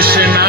Krishna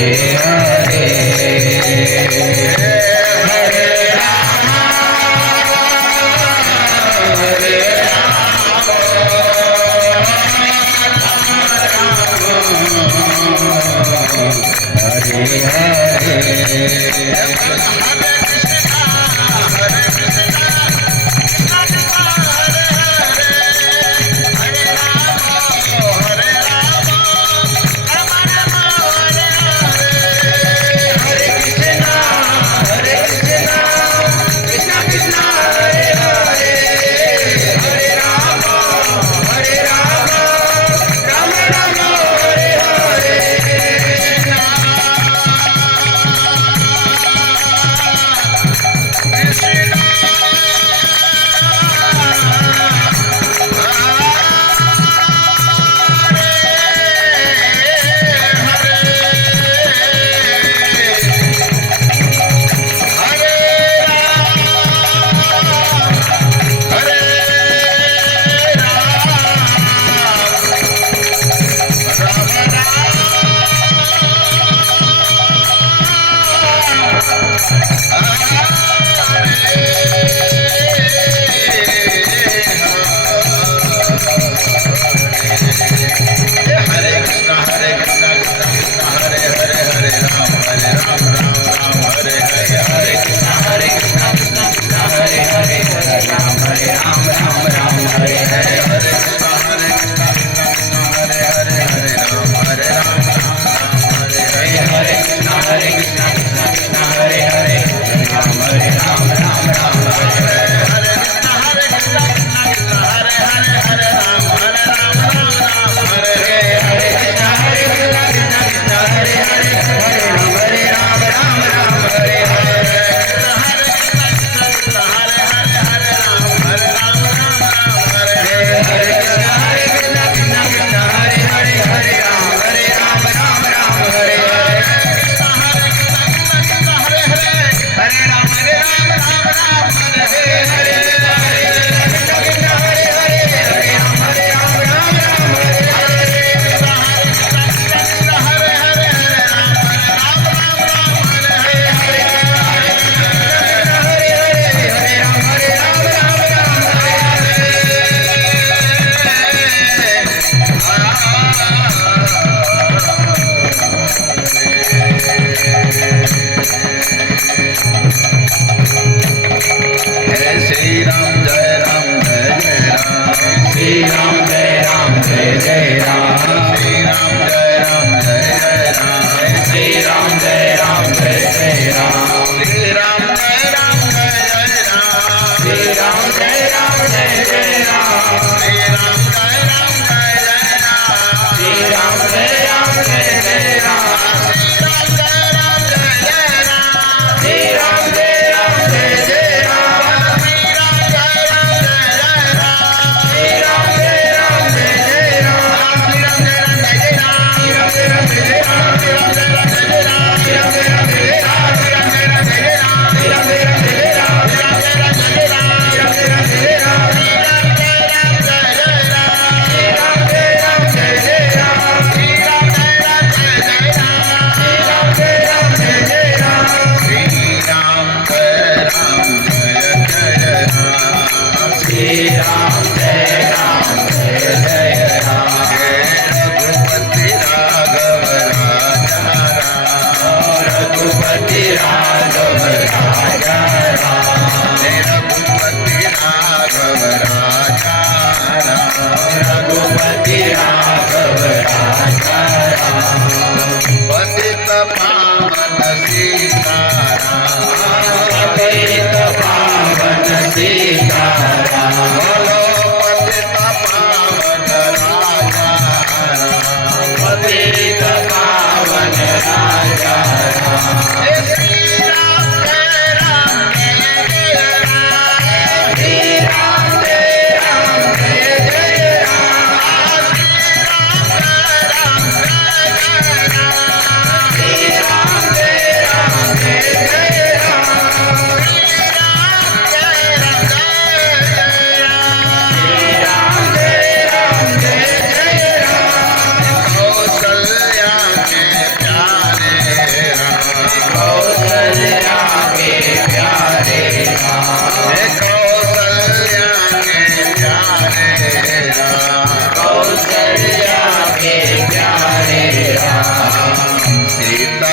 Jai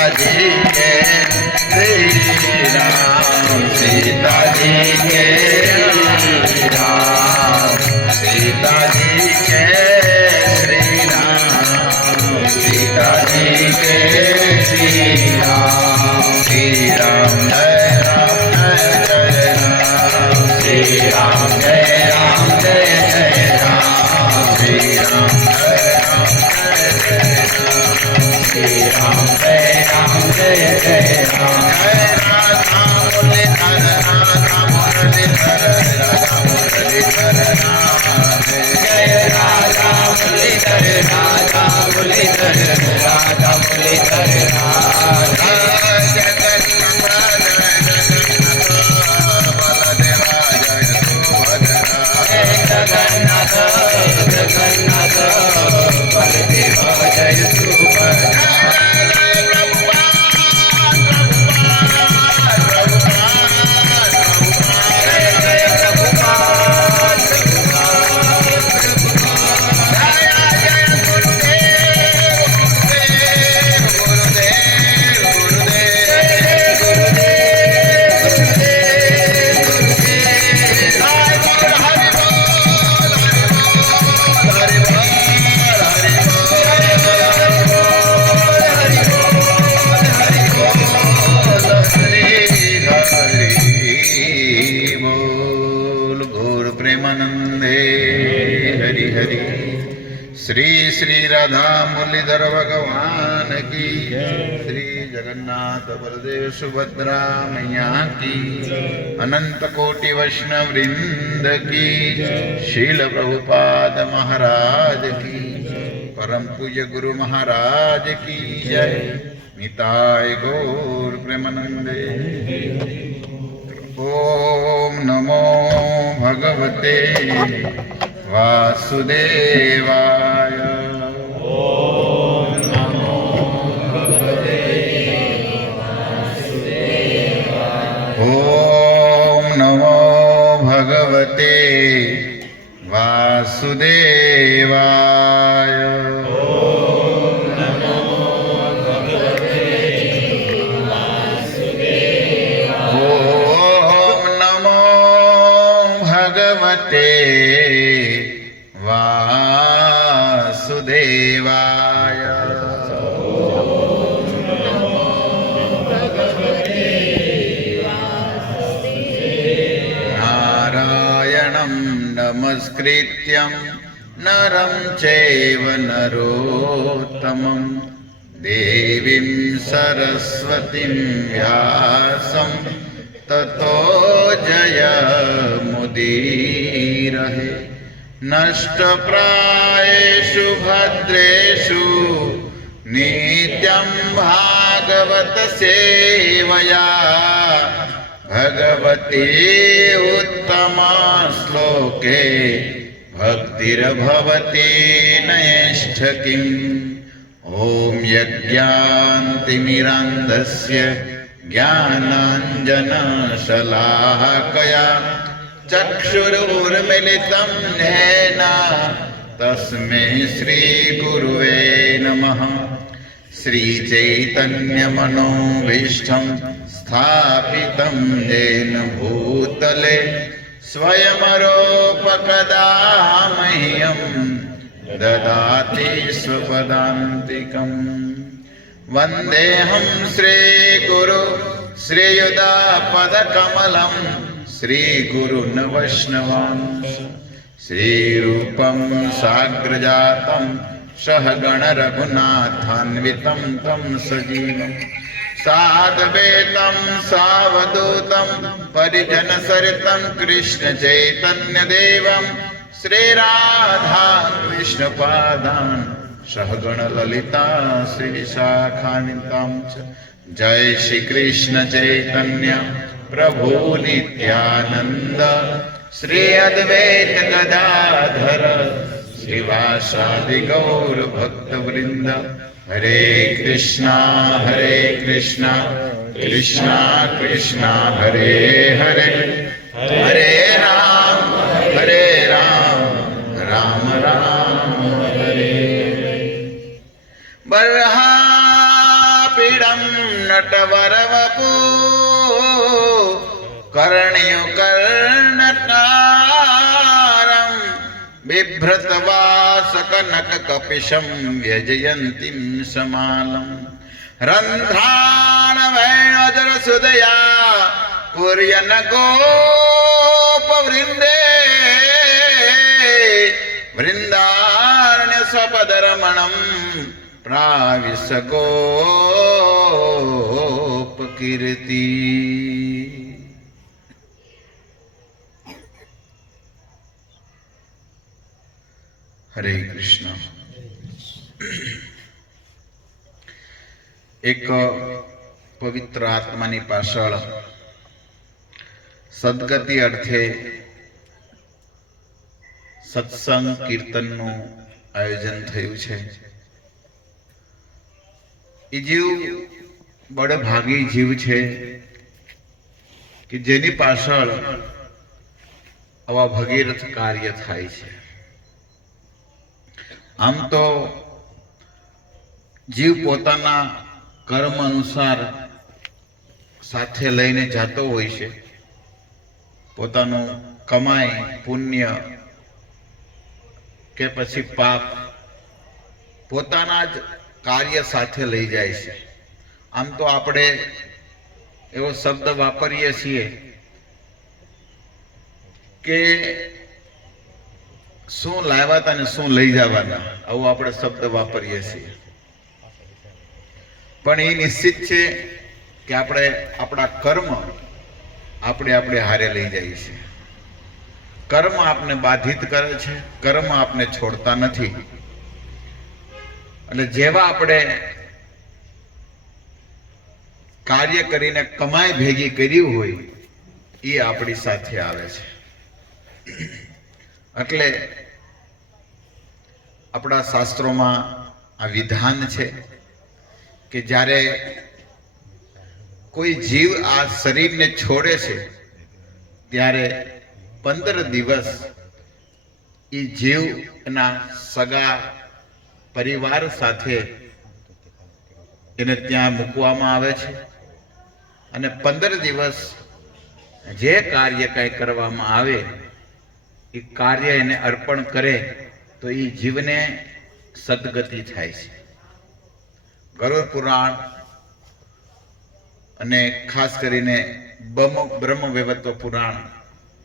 जी के श्री राम, सीता जी के श्री राम, सीता जी के श्री राम, सीता जी के श्री राम, श्री राम जय राम जय राम, श्री राम जय राम जय राम, श्री राम जय राम जय राम, श्री राम जय राम जय राम, जय राधा मुरलीधर राधा मुरलीधर राधा मुरलीधर राधे, जय राधा मुरलीधर राधा मुरलीधर राधा मुरलीधर राधे, जगन्नाथ जगन्नाथ बलदेवा जय सुभद्रा, जगन्नाथ जगन्नाथ बलदेवा जय सुभद्रा, श्री श्री राधा मुरलीधर भगवान की, श्री जगन्नाथ बलदेव सुभद्रा मैया की, अनंत कोटि वैष्णव वृंद की, शील प्रभुपाद महाराज की, परम पूज्य गुरु महाराज की जय, निताय गौर प्रेमानंदे। ओम नमो भगवते वासुदेवाय, ओम नमो भगवते वासुदेवाय, ओम नमो भगवते वासुदेवाय, ओम नमो भगवते वासुदेवाय, ओम नमो भगवते वासुदेवाय, नारायणं नमस्कृत्यं नरं चैव नरोत्तमं, देवीं सरस्वतीं व्यासं ततो जयमुदीरये, नष्टप्रायेषु भद्रेषु नित्यं भागवत सेवया, भगवती उत्तमा श्लोके भक्तिर्भवति नैष्ठकिम्, ॐ यज्ञान्तिमिरान्धस्य ज्ञानाञ्जनशलाकया चक्षुरुर्मिलितं येन तस्मै श्रीगुरुवे नमः, श्रीचैतन्यमनोभीष्टं स्थापितं येन भूतले स्वयंरूपकदा मह्यं ददाति स्वपदान्तिकं, वन्देऽहं श्रीगुरु श्रीयुतापदकमलं, श्रीगुरुन् वैष्णवांश, श्रीरूपं साग्रजातं सहगण रघुनाथान्वितं तं सजीवं साद्वैतं सावधूतं परिजनसरितं कृष्ण चैतन्यदेवं श्रीराधा कृष्णपादान् सहगण ललिता श्रीशाखान्वितां च, जय श्री कृष्ण चैतन्य प्रभु नित्यानंद, श्री अद्वैत गदाधर श्रीवासादि गौर भक्त वृंद, हरे कृष्णा कृष्णा कृष्णा हरे हरे, हरे राम राम राम हरे, बरहा पीड़ा ઈદમ નટવરવપુ કર્ણ્યુકર્ણકારમ बिभ्रतवासकनककपिशं व्यजयन्तीं समालम् रन्ध्राणवैणोदरसुदया कुर्यन् गोपवृन्दे वृन्दारण्यस्वपदरमणं प्राविश गोपकीर्ति। हरे कृष्ण। एक पवित्र आत्मानी पाछळ सद्गति अर्थे सत्संग कीर्तनનું आयोजन થયું છે। એ જીવ બળભાગી જીવ છે કે જેની પાછળ આવા ભગીરથ કાર્ય થાય છે। આમ તો જીવ પોતાના કર્મ અનુસાર સાથે લઈને જતો હોય છે, પોતાનું કમાઈ પુણ્ય કે પછી પાપ પોતાના જ કાર્ય સાથે લઈ જાય છે। આમ તો આપણે એવો શબ્દ વાપરીએ છીએ કે શું લાવ્યા હતા ને શું લઈ જવાના, આવું આપણે શબ્દ વાપરીએ છીએ। પણ એ નિશ્ચિત છે કે આપણે આપણા કર્મ આપણે હારે લઈ જઈએ છીએ। કર્મ આપને બાધિત કરે છે, કર્મ આપને છોડતા નથી। એટલે જેવા આપણે કાર્ય કરીને કમાઈ ભેગી કર્યું હોય એ આપણી સાથે આવે છે। એટલે આપણા શાસ્ત્રોમાં આ વિધાન છે કે જ્યારે કોઈ જીવ આ શરીરને છોડે છે ત્યારે 15 દિવસ એ જીવ એના સગા પરિવાર સાથે એને ત્યાં મૂકવામાં આવે છે અને 15 દિવસ જે કાર્ય કંઈ કરવામાં આવે એ કાર્ય એને અર્પણ કરે તો એ જીવને સદગતિ થાય છે। ગરુડ પુરાણ અને ખાસ કરીને બ્રહ્મવૈવર્ત પુરાણ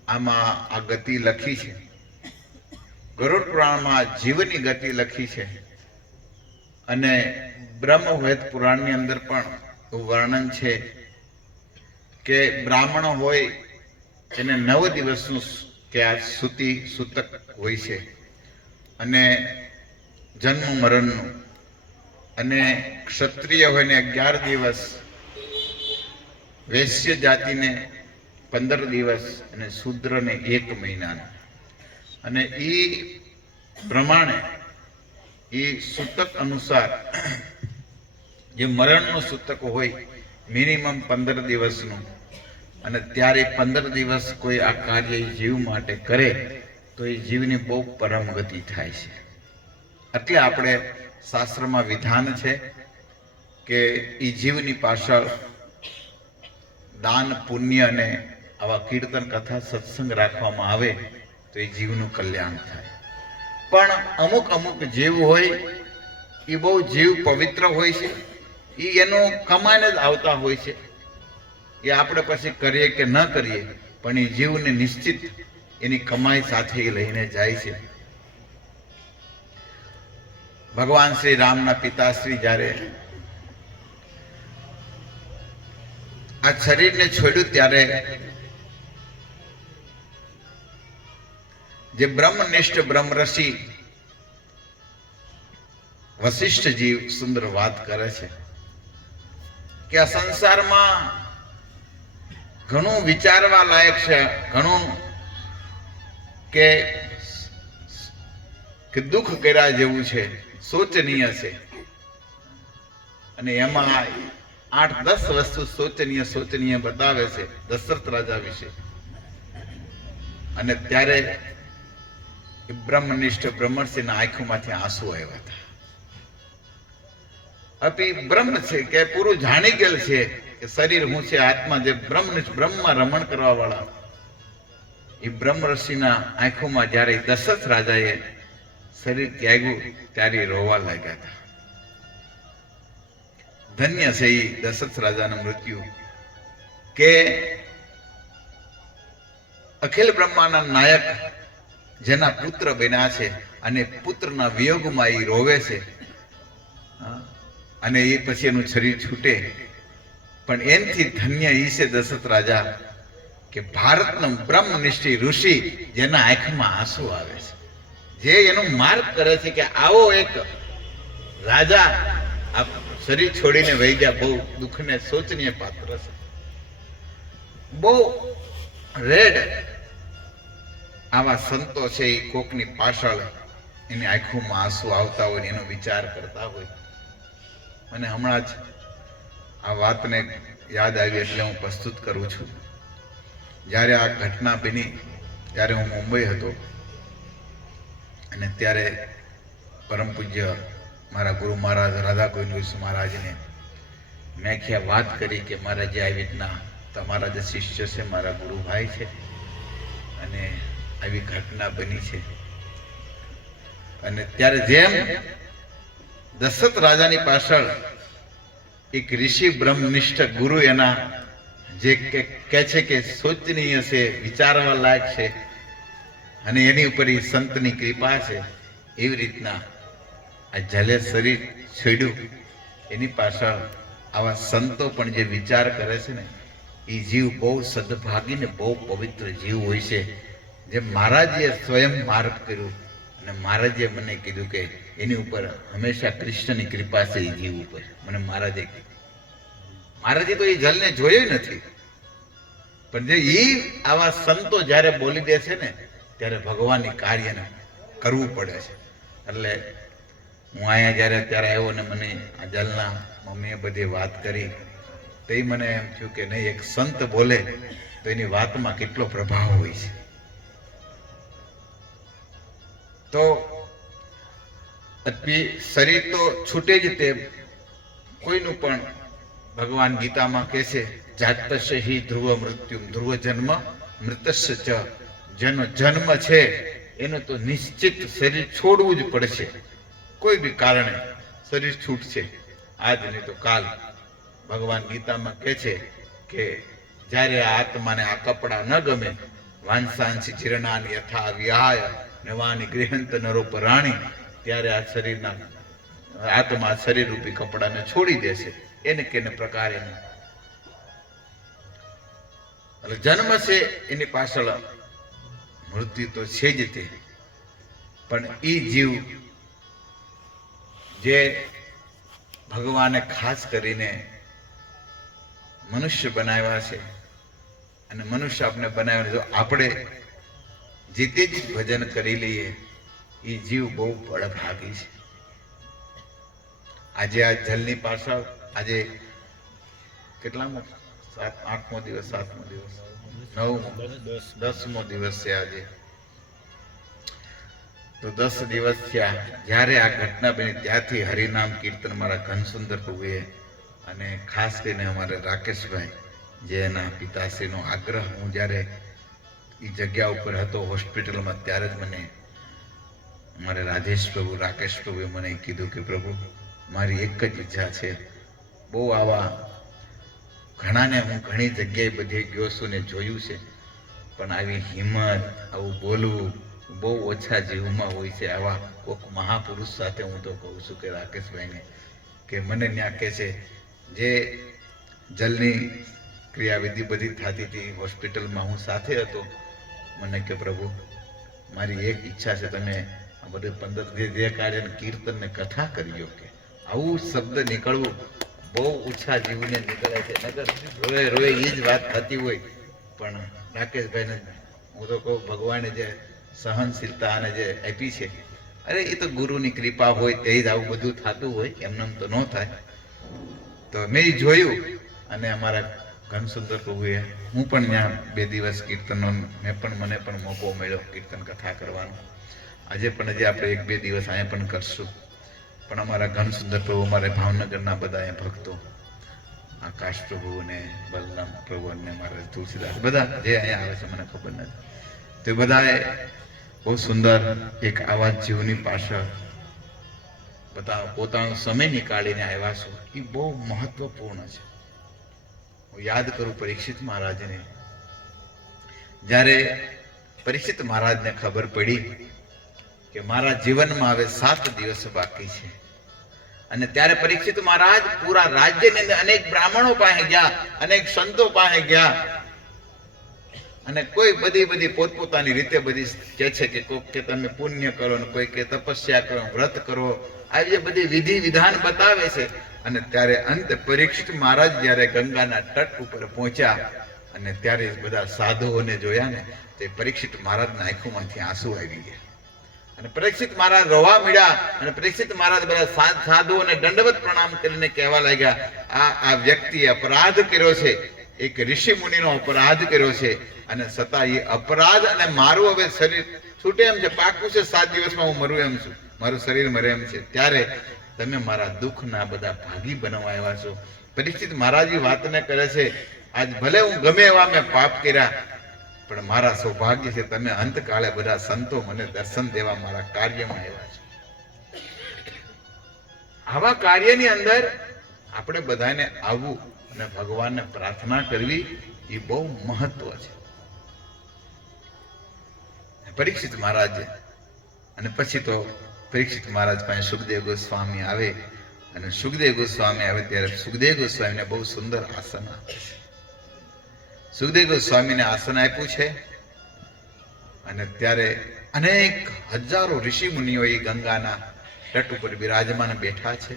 આમાં આ ગતિ લખી છે। ગરુડ પુરાણમાં જીવની ગતિ લખી છે અને બ્રહ્મવૈવર્ત પુરાણની અંદર પણ વર્ણન છે કે બ્રાહ્મણ હોય એને 9 દિવસનું કે આ સૂતક હોય છે અને જન્મ મરણનું, અને ક્ષત્રિય હોય ને 11 દિવસ, વૈશ્ય જાતિને 15 દિવસ અને શૂદ્રને 1 મહિનાનું। અને એ પ્રમાણે એ સૂતક અનુસાર જે મરણનું સૂતક હોય મિનિમમ 15 દિવસનું, અને ત્યારે 15 દિવસ કોઈ આ કાર્ય જીવ માટે કરે તો એ જીવની બહુ પરમ ગતિ થાય છે। એટલે આપણે શાસ્ત્રમાં વિધાન છે કે એ જીવની પાછળ દાન પુણ્ય અને આવા કીર્તન કથા સત્સંગ રાખવામાં આવે તો એ જીવનું કલ્યાણ થાય। પણ અમુક જીવ હોય એ બહુ જીવ પવિત્ર હોય છે, એ એનું કમાઈને જ આવતા હોય છે। એ આપણે પછી કરીએ કે ન કરીએ પણ એ જીવને નિશ્ચિત એની કમાઈ સાથે લઈને જાય છે। ભગવાન શ્રી રામના પિતાશ્રી જ્યારે આ શરીરને છોડ્યું ત્યારે જે બ્રહ્મનિષ્ઠ બ્રહ્મર્ષિ વશિષ્ઠજી સુંદર વાત કરે છે કે આ સંસારમાં ઘણું વિચારવા લાયક છે, ઘણું કે દુઃખ કર્યા જેવું છે, શોચનીય છે। અને એમાં 8-10 વસ્તુ શોચનીય બતાવે છે દશરથ રાજા વિશે। અને ત્યારે બ્રહ્મનિષ્ઠ બ્રહ્મર્ષિના આંખોમાંથી આંસુ આવ્યા હતા। અપી બ્રહ્મ છે કે પૂરું જાણી ગયેલ છે કે શરીર હું છે, આત્મા જે બ્રહ્મમાં રમણ કરવા વાળા એ બ્રહ્મ ઋષિના આંખોમાં જ્યારે દશરથ રાજાએ શરીર ત્યાગ્યું ત્યારે રોવા લાગ્યા હતા. ધન્ય છે એ દશરથ રાજાનું મૃત્યુ કે અખિલ બ્રહ્માના નાયક જેના પુત્ર બન્યા છે અને પુત્રના વિયોગમાં એ રોવે છે અને એ પછી એનું શરીર છૂટે. પણ એનથી ધન્ય એ છે દશરથ રાજા કે ભારતનો બ્રહ્મનિષ્ઠી ઋષિ જેના આંખમાં આંસુ આવે છે, જે એનો માર્ગ કરે છે કે આવો એક રાજા આ શરીર છોડીને વહી ગયા. બહુ દુઃખને શોચનીય પાત્ર છે. બહુ રેડ આવા સંતો છે એ કોકની પાછળ એની આંખોમાં આંસુ આવતા હોય એનો વિચાર કરતા હોય. મને હમણાં જ આ વાતને યાદ આવી એટલે હું પ્રસ્તુત કરું છું. જ્યારે આ ઘટના બની ત્યારે હું મુંબઈ હતો અને ત્યારે પરમ પૂજ્ય મારા ગુરુ મહારાજ રાધા ગોવિંદ મહારાજને મેં ક્યાં વાત કરી કે મારા જે આવી રીતના તમારા જે શિષ્ય છે મારા ગુરુભાઈ છે અને આવી ઘટના બની છે. અને ત્યારે જેમ દશરથ રાજાની પાછળ એક ઋષિ બ્રહ્મનિષ્ઠ ગુરુ એના જે કહે છે કે શોચનીય છે, વિચારવા લાયક છે અને એની ઉપર એ સંતની કૃપા છે, એવી રીતના આ જલે શરીર છોડ્યું એની પાછળ આવા સંતો પણ જે વિચાર કરે છે ને એ જીવ બહુ સદભાગી ને બહુ પવિત્ર જીવ હોય છે. જે મહારાજે સ્વયં માર્ગ કર્યું અને મહારાજે મને કીધું કે એની ઉપર હંમેશા કૃષ્ણની કૃપા છે એ જીવ ઉપર. મને મહારાજે તો એ જલને જોયો નથી, પણ જે એ આવા સંતો જ્યારે બોલી દે છે ને ત્યારે ભગવાનની કાર્યને કરવું પડે છે. એટલે હું અહીંયા જ્યારે અત્યારે આવ્યો ને મને આ જલના મમ્મીએ બધી વાત કરી તો એ મને એમ થયું કે નહીં, એક સંત બોલે તો એની વાતમાં કેટલો પ્રભાવ હોય છે. તો શરીર તો છૂટે જ તે કોઈનું પણ ભગવાન ગીતામાં કહે છે જાતસ્ય હિ ધ્રુવ મૃત્યુ ધ્રુવ જન્મ મૃતસ્ય ચ. જેનો જન્મ છે એનો તો નિશ્ચિત શરીર છોડવું જ પડશે. કોઈ બી કારણે શરીર છૂટશે, આજ નહીં તો કાલ. ભગવાન ગીતામાં કહે છે કે જ્યારે આ આત્માને આ કપડા ન ગમે વાંસાંસી જીર્ણાની યથા વિહાય નવાની ગૃહંત નરોપરાણી, ત્યારે આ શરીરના આત્મા શરીર રૂપી કપડાને છોડી દેશે. એને કેને પ્રકારે એટલે જન્મ છે એની પાછળ મૃત્યુ તો છે જ તે. પણ એ જીવ જે ભગવાને ખાસ કરીને મનુષ્ય બનાવ્યા છે અને મનુષ્ય આપણે બનાવ્યા, જો આપણે જીતે જ ભજન કરી લઈએ એ જીવ બહુ બળભાગી છે. આજે આ જલની પાછળ આજે કેટલામો 8મો દિવસ 7મો દિવસ 9મો 10મો દિવસ છે આજે. તો 10 દિવસ થયા જ્યારે આ ઘટના બની ત્યાંથી હરિનામ કીર્તન મારા ઘનસુંદર પ્રભુએ અને ખાસ કરીને અમારે રાકેશભાઈ જે એના પિતાશ્રીનો આગ્રહ, હું જ્યારે એ જગ્યા ઉપર હતો હોસ્પિટલમાં ત્યારે જ મને મારે રાજેશ પ્રભુ રાકેશ પ્રભુએ મને કીધું કે પ્રભુ મારી એક જ ઈચ્છા છે, બહુ આવા ઘણાને હું ઘણી જગ્યાએ બધે ગયો છું ને જોયું છે, પણ આવી હિંમત આવું બોલવું બહુ ઓછા જીવમાં હોય છે. આવા કોઈક મહાપુરુષ સાથે હું તો કહું છું કે રાકેશભાઈને કે મને ત્યાં કહે છે જે જલની ક્રિયાવિધિ બધી થતી હતી હોસ્પિટલમાં હું સાથે હતો, મને કે પ્રભુ મારી એક ઈચ્છા છે, તમે આ બધું 15 જે કાર્ય કીર્તન ને કથા કર્યો કે આવું શબ્દ નીકળવું બહુ ઓછા જીવને નીકળે છે. નગર રોએ રોએ એ જ વાત થતી હોય, પણ રાકેશભાઈને હું તો કહું ભગવાને જે સહનશીલતા અને જે આપી છે, અરે એ તો ગુરુની કૃપા હોય તે જ આવું બધું થતું હોય, એમને તો ન થાય. તો મેં જોયું અને અમારા ઘનસુંદર પ્રભુએ હું પણ ત્યાં 2 દિવસ કીર્તનનો મને પણ મોકો મળ્યો કીર્તન કથા કરવાનો. આજે પણ હજી આપણે 1-2 દિવસ અહીંયા પણ કરશું. પણ અમારા ઘનસુંદર પ્રભુ, અમારા ભાવનગરના બધા ભક્તો, આકાશ પ્રભુ અને બલરામ પ્રભુ અને મારા તુલસીદાસ બધા જે અહીંયા આવે છે મને ખબર નથી, તો બધાએ બહુ સુંદર એક આવા જીવની પાછળ બધા પોતાનો સમય નીકાળીને આવ્યા છો, એ બહુ મહત્વપૂર્ણ છે. હું યાદ કરું પરીક્ષિત મહારાજને, જ્યારે પરીક્ષિત મહારાજને ખબર પડી કે મારા જીવનમાં હવે 7 દિવસ બાકી છે, અને ત્યારે પરીક્ષિત મહારાજ પૂરા રાજ્યની અંદર અનેક બ્રાહ્મણો પાસે ગયા, અનેક સંતો પાસે ગયા, અને કોઈ બધી પોતપોતાની રીતે બધી કહે છે કે કોઈક કે તમે પુણ્ય કરો ને કોઈ કે તપસ્યા કરો, વ્રત કરો, આવી બધી વિધિ વિધાન બતાવે છે. અને ત્યારે અંતે પરીક્ષિત મહારાજ જ્યારે ગંગાના તટ ઉપર પહોંચ્યા અને ત્યારે બધા સાધુઓને જોયા ને, તે પરીક્ષિત મહારાજના આંખોમાંથી આંસુ આવી ગયા અને પરીક્ષિત મહારાજ રોવા મળ્યા. અને પરીક્ષિત મહારાજ બધા સાધુઓને દંડવત પ્રણામ કરીને કહેવા લાગ્યા, આ વ્યક્તિએ અપરાધ કર્યો છે, એક ઋષિ મુનિનો અપરાધ કર્યો છે, અને છતાં એ અપરાધ અને મારું હવે શરીર છૂટે એમ છે, પાકું છે 7 દિવસમાં હું મરું એમ છું, મારું શરીર મરે એમ છે, ત્યારે તમે મારા દુઃખના બધા ભાગી બનવા આવ્યા છો. પરીક્ષિત મહારાજ વાતને કરે છે, આજ ભલે હું ગમે એવા મેં પાપ કર્યા, પણ મારા સૌભાગ્ય છે તમે અંતકાળે બધા સંતો મને દર્શન દેવા મારા કાર્યમાં આવ્યા છે. આવા કાર્યની અંદર આપણે બધાને આવવું અને ભગવાનને પ્રાર્થના કરવી એ બહુ મહત્વ છે. પરીક્ષિત મહારાજ, અને પછી તો પરીક્ષિત મહારાજ પાસે સુખદેવ ગોસ્વામી આવે, અને સુખદેવ ગોસ્વામી આવે ત્યારે સુખદેવ ગોસ્વામીને બહુ સુંદર આસન આપે છે. સુખદેવ ગોસ્વામીને આસન આપ્યું છે, અને ત્યારે અનેક હજારો ઋષિ મુનિઓ એ ગંગાના તટ ઉપર બિરાજમાન બેઠા છે.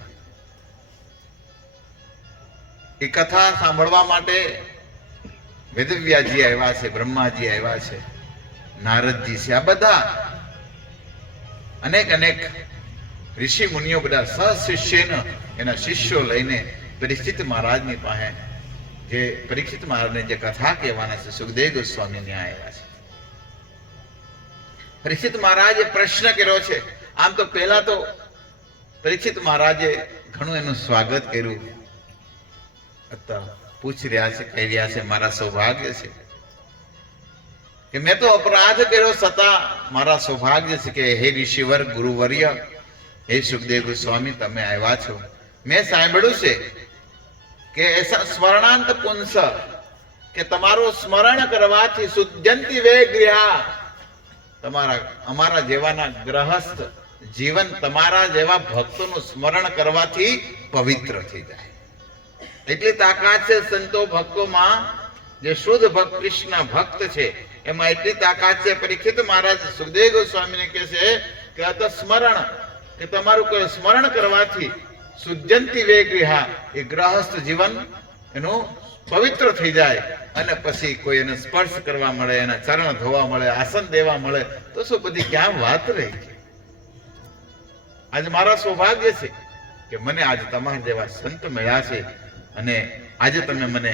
એ કથા સાંભળવા માટે વેદવ્યાસજી આવ્યા છે, બ્રહ્માજી આવ્યા છે, નારદજી છે, આ બધા અનેક ઋષિ મુનિઓ બધા સશિષ્યને એના શિષ્યો લઈને પરીક્ષિત મહારાજની પાસે, જે પરીક્ષિત મહારાજને જે કથા કહેવાના છે, સુખદેવ ગોસ્વામી ત્યાં આવ્યા છે. પરીક્ષિત મહારાજે પ્રશ્ન કર્યો છે. આમ તો પહેલા તો પરીક્ષિત મહારાજે ઘણું એનું સ્વાગત કર્યું, પૂછી રહ્યા છે, કહી રહ્યા છે મારા સૌભાગ્ય છે કે મેં તો અપરાધ કર્યો, છતાં મારા સૌભાગ્ય છે કે હે ઋષિવર ગુરુવર્ય, હે સુખદેવ ગોસ્વામી તમે આવ્યા છો. મેં સાંભળ્યું છે કે એસા સ્મરણાંત પુંસ, કે તમારું સ્મરણ કરવાથી શુદ્ધંતિ વે ગૃહા, તમારા અમારા જેવાના ગ્રહસ્થ જીવન તમારા જેવા ભક્તોનું સ્મરણ કરવાથી પવિત્ર થઈ જાય. એટલી તાકાત છે સંતો ભક્તોમાં, જે શુદ્ધ ભક્ત કૃષ્ણ ભક્ત છે એમાં એટલી તાકાત છે. પરીક્ષિત મહારાજ સુખદેવ ગોસ્વામીને કહે છે કે અત સ્મરણ, કે તમારું કોઈ સ્મરણ કરવાથી શુદ્ધંતિ વે ગૃહા, એ ગ્રહસ્થ જીવન એનું પવિત્ર થઈ જાય, અને પછી કોઈ એને સ્પર્શ કરવા મળે, એના ચરણ ધોવા મળે, આસન દેવા મળે, તો શું બધી ક્યાં વાત રહી છે. આજે મારા સૌભાગ્ય છે કે મને આજે તમારા જેવા સંત મળ્યા છે, અને આજે તમે મને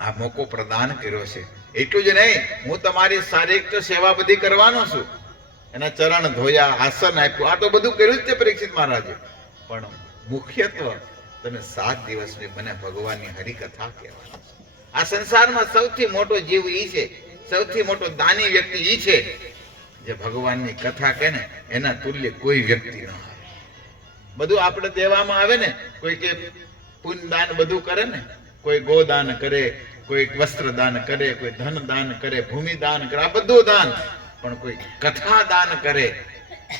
આ મોકો પ્રદાન કર્યો છે. એટલું જ નહીં, હું તમારી શારીરિક સેવા બધી કરવાનો છું, એના ચરણ ધોયા, આસન આપ્યું, આ તો બધું કર્યું જ છે પરીક્ષિત મહારાજે, પણ મુખ્યત્વ તમે 7 દિવસની મને ભગવાનની હરિકથા કહેવાની છે. આ સંસારમાં સૌથી મોટો જીવ ઈ છે, સૌથી મોટો દાની વ્યક્તિ ઈ છે, જે ભગવાનની કથા કહે ને એના તુલ્ય કોઈ વ્યક્તિ ન આવે. બધું આપણે દેવામાં આવે ને, કોઈ કે પુણ્ય દાન બધું કરે ને, કોઈ ગોદાન કરે, કોઈ વસ્ત્ર દાન કરે, કોઈ ધન દાન કરે, ભૂમિ દાન કરે, આ બધું દાન, પણ કોઈ કથા દાન કરે,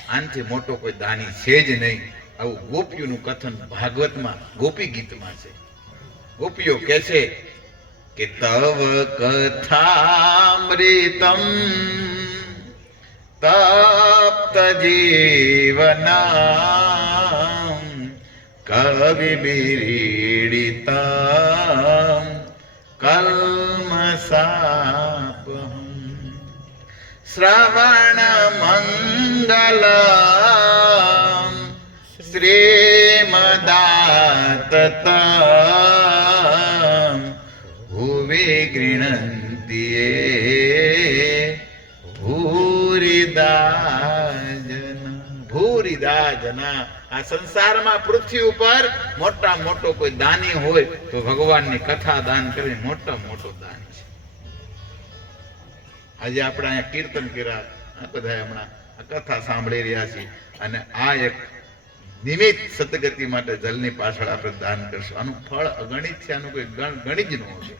આનાથી મોટો કોઈ દાની છે જ નહીં. આવું ગોપીઓનું કથન ભાગવતમાં ગોપી ગીતમાં છે. ગોપીઓ કહે છે કે તવ કથામૃતમ તપ્ત જીવના કવિ બિરીડિતા કલ્મષાપહં શ્રવણ મંગલ શ્રીમદાતત ભુવિ ગૃણન્તિ ભૂરિદા જના. આ સંસારમાં પૃથ્વી ઉપર મોટા મોટો કોઈ દાની હોય તો ભગવાનની કથા દાન કરી મોટા મોટો દાન છે. આજે આપણે અહીંયા કીર્તન કર્યા, બધા હમણાં કથા સાંભળી રહ્યા છીએ, અને આ એક નિમિત્ત સતગતિ માટે જલની પાછળ આપણે દાન કરશું. આનું ફળ અગણિત છે, આનું કોઈ ગણિત જ ન હોય.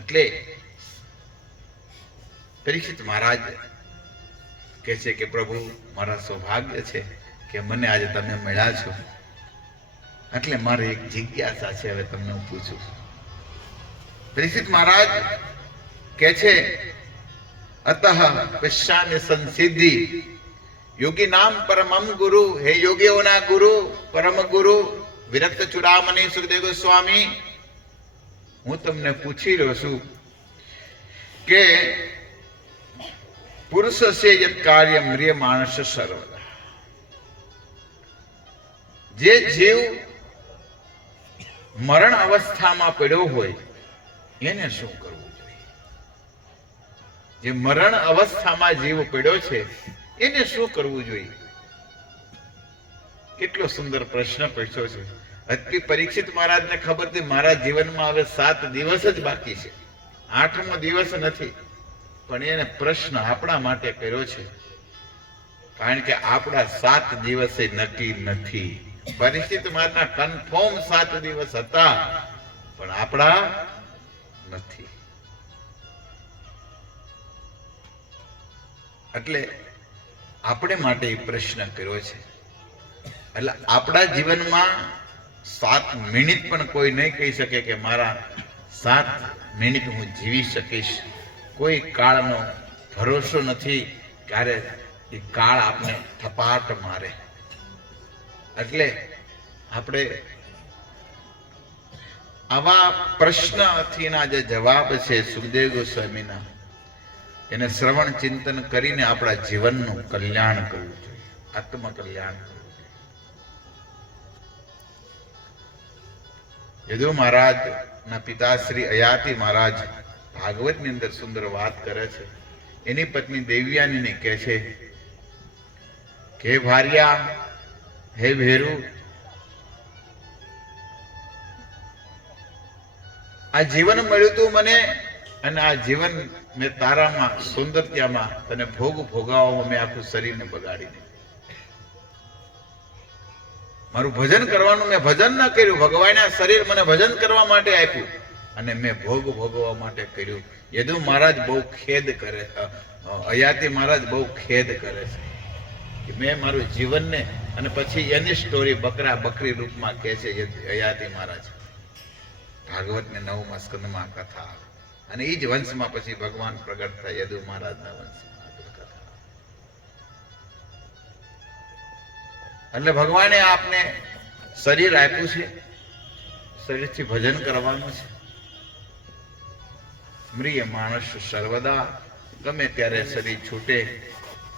એટલે પરીક્ષિત મહારાજ કહે છે કે પ્રભુ, મારા સૌભાગ્ય છે કે મને આજે તમે મળ્યા છો, એટલે મારી એક જિજ્ઞાસા છે, હવે તમને હું પૂછું. પરીક્ષિત મહારાજ કહે છે, અતઃ પશ્યામિ સંસિદ્ધિ યોગી નામ પરમમ ગુરુ. હે યોગીઓના ગુરુ, પરમ ગુરુ વિરક્ત ચૂડામણી સુખદેવ ગોસ્વામી, હું તમને પૂછી રહ્યો છું કે પુરુષસ્ય યત કાર્ય મ્રિય માણસ સર્વદા. જે જીવ મરણ અવસ્થામાં પડ્યો હોય એને શું કરવું જોઈએ? જે મરણ અવસ્થામાં જીવ પડ્યો છે એને શું કરવું જોઈએ? કેટલો સુંદર પ્રશ્ન પૂછ્યો છે. અતિ પરીક્ષિત મહારાજને ખબર હતી મારા જીવનમાં હવે 7 દિવસ જ બાકી છે, 8મો દિવસ નથી, પણ એને પ્રશ્ન આપણા માટે કર્યો છે, કારણ કે આપણા 7 દિવસે નક્કી નથી. પરીક્ષિત મહારાજના કન્ફર્મ 7 દિવસ હતા, પણ આપણા નથી. એટલે આપણે માટે એ પ્રશ્ન કર્યો છે. એટલે આપણા જીવનમાં 7 મિનિટ પણ કોઈ નહીં કહી શકે કે મારા 7 મિનિટ હું જીવી શકીશ. કોઈ કાળનો ભરોસો નથી, ક્યારે એ કાળ આપને થપાટ મારે. એટલે આપણે આવા પ્રશ્નથીના જે જવાબ છે સુખદેવ ગોસ્વામીના, એને શ્રવણ ચિંતન કરીને આપણા જીવનનું કલ્યાણ કરવું જોઈએ, આત્મકલ્યાણ કરવું જોઈએ. યદુ મહારાજ ના પિતાશ્રી અયાતિ મહારાજ ભાગવત ની અંદર સુંદર વાત કરે છે. એની પત્ની દેવયાનીને કહે છે કે ભાર્યા, હે ભેરુ, આ જીવન મળ્યું તું મને, અને આ જીવન મેં તારામાં સૌંદર્યમાં તને ભોગાવવામાં મેં આખું શરીરને બગાડી દીધું. મારું ભજન કરવાનું મેં ભજન ન કર્યું, ભગવાને આ શરીર મને ભજન કરવા માટે આપ્યું અને મેં ભોગવવા માટે કર્યું. યદુ મહારાજ બહુ ખેદ કરે છે, અયાતિ મહારાજ બહુ ખેદ કરે છે કે મેં મારું જીવનને, અને પછી એની સ્ટોરી બકરા બકરી રૂપમાં કહે છે અયાતિ મહારાજ. ભાગવત ને 9મા સ્કંદમાં કથા આવે, અને એ જ વંશમાં પછી ભગવાન પ્રગટ થાય, યદુ મહારાજના વંશમાં. એટલે ભગવાને આપને શરીર આપ્યું છે, શરીરથી ભજન કરવાનું છે. મ્રિય માણસ સર્વદા, ગમે ત્યારે શરીર છૂટે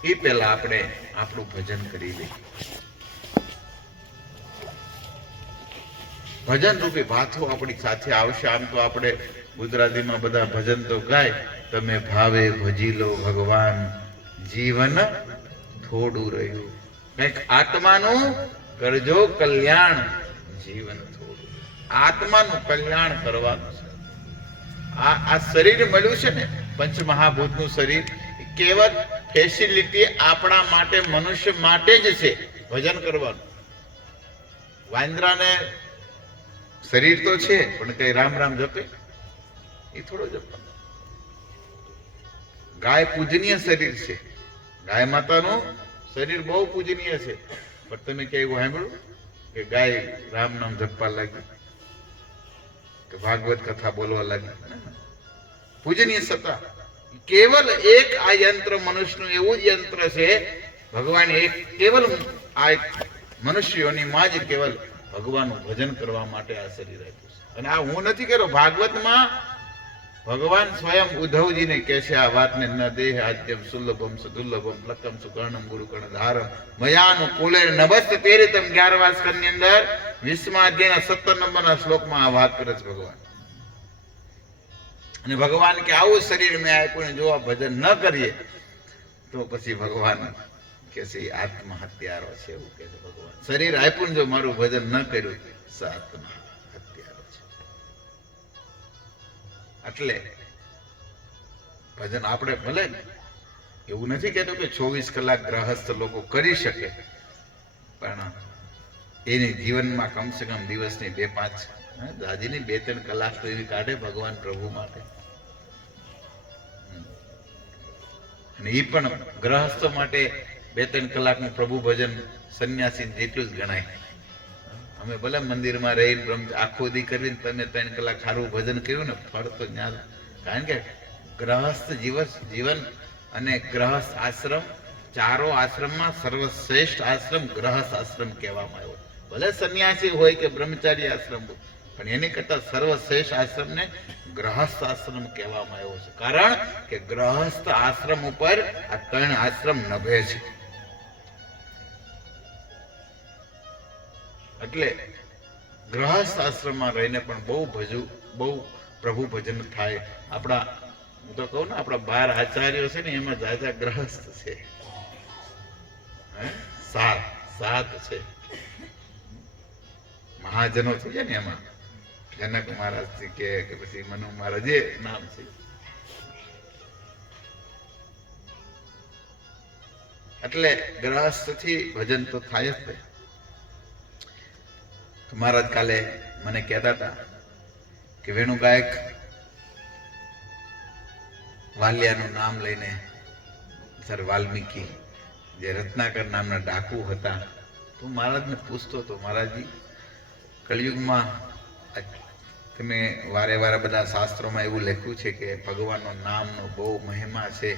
એ પહેલા આપણે આપણું ભજન કરી લઈએ. ભજન રૂપી ભાથો આપણી સાથે આવશે. આમ તો આપણે ગુજરાતીમાં બધા ભજન તો ગાય, તમે ભાવે ભજી લો ભગવાન, જીવન થોડું રહ્યું, કંઈક આત્માનું કરજો કલ્યાણ, જીવન થોડું. આત્માનું કલ્યાણ કરવાનું છે. આ શરીર મળ્યું છે ને, પંચમહાભૂતનું શરીર, કેવળ ફેસિલિટી આપણા માટે, મનુષ્ય માટે જ છે ભજન કરવાનું. વાંદરાને શરીર તો છે, પણ કઈ રામ રામ જપે? એ થોડો જપે. ગાય પૂજનીય શરીર છે, ગાય માતાનું શરીર બહુ પૂજનીય છે, પણ તમે ક્યાં એવું સાંભળ્યું કે ગાય રામ નામ જપવા લાગી કે ભાગવત કથા બોલવા લાગી? પૂજનીય સત્તા કેવલ એક આ યંત્ર મનુષ્યનું એવું જ યંત્ર છે. ભગવાન એક કેવલ આ મનુષ્યોની માં જ કેવલ ભગવાનનું ભજન કરવા માટે આ શરીર આપ્યું છે. અને આ હું નથી કર્યો, ભાગવતમાં ભગવાન સ્વયં ઉદ્ધવજીને કહે છે આ વાતને, ન દેહ આદ્યમ સુલભમ સુદુર્લભમ લકમ સુકર્ણમ ગુરુકર્ણ ધારમ મયાનું કુલે નભસ્ત તેરિતમ 11મા સ્કંદની અંદર 20મા અધ્યાયના 17 નંબરના શ્લોકમાં આ વાત કરે છે ભગવાન. અને ભગવાન કે આવું શરીર મેં આપ્યું, જો આ ભજન ન કરીએ તો પછી ભગવાન કે છે આત્મહત્યારો છે, એવું કે છે ભગવાન. શરીર આપ્યું જો મારું ભજન ન કર્યું તો આત્મહત્યારો છે. એટલે ભજન આપણે ભલે એવું નથી કહેતો કે 24 કલાક ગ્રહસ્થ લોકો કરી શકે, પણ એની જીવનમાં કમસે કમ દિવસની 2-5 દાદીની 2-3 કલાક તો એવી કાઢે ભગવાન પ્રભુ માટે. અને એ પણ ગ્રહસ્થ માટે 2-3 કલાકનું પ્રભુ ભજન સંન્યાસી જેટલું જ ગણાય. અમે ભલે મંદિરમાં રહીને આખો દી કરીને તમે 3 કલાક સારું ભજન કર્યું ને, ફળ તો જ્ઞાન. કારણ કે ગ્રહસ્થ જીવન અને ગ્રહસ્થ આશ્રમ, ચારો આશ્રમમાં સર્વશ્રેષ્ઠ આશ્રમ ગ્રહસ્થ આશ્રમ કહેવામાં આવ્યો. ભલે સંન્યાસી હોય કે બ્રહ્મચારી આશ્રમ હોય, પણ એની કરતા સર્વશ્રેષ્ઠ આશ્રમને ગ્રહસ્થ આશ્રમ કહેવામાં આવ્યો છે. કારણ કે ગ્રહસ્થ આશ્રમ ઉપર આ 3 આશ્રમ નભે છે. એટલે ગ્રહસ્થ આશ્રમમાં રહીને પણ બહુ પ્રભુ ભજન થાય. આપણા, હું તો કહું ને, આપણા 12 આચાર્યો છે ને, એમાં જાજા ગ્રહસ્થ છે. 7 છે મહાજનો છે ને, એમાં જનક મહારાજ કે પછી મનુ મહારાજ, જે નામ છે. એટલે ગ્રહસ્થ થી ભજન તો થાય જ. મહારાજ કાલે મને કહેતા હતા કે વેણુ ગાયક વાલિયાનું નામ લઈને, સર વાલ્મીકી જે રત્નાકર નામના ડાકુ હતા, તો મહારાજને પૂછતો હતો, મહારાજજી કળિયુગમાં તમે વારે બધા શાસ્ત્રોમાં એવું લખ્યું છે કે ભગવાનનો નામનો બહુ મહિમા છે,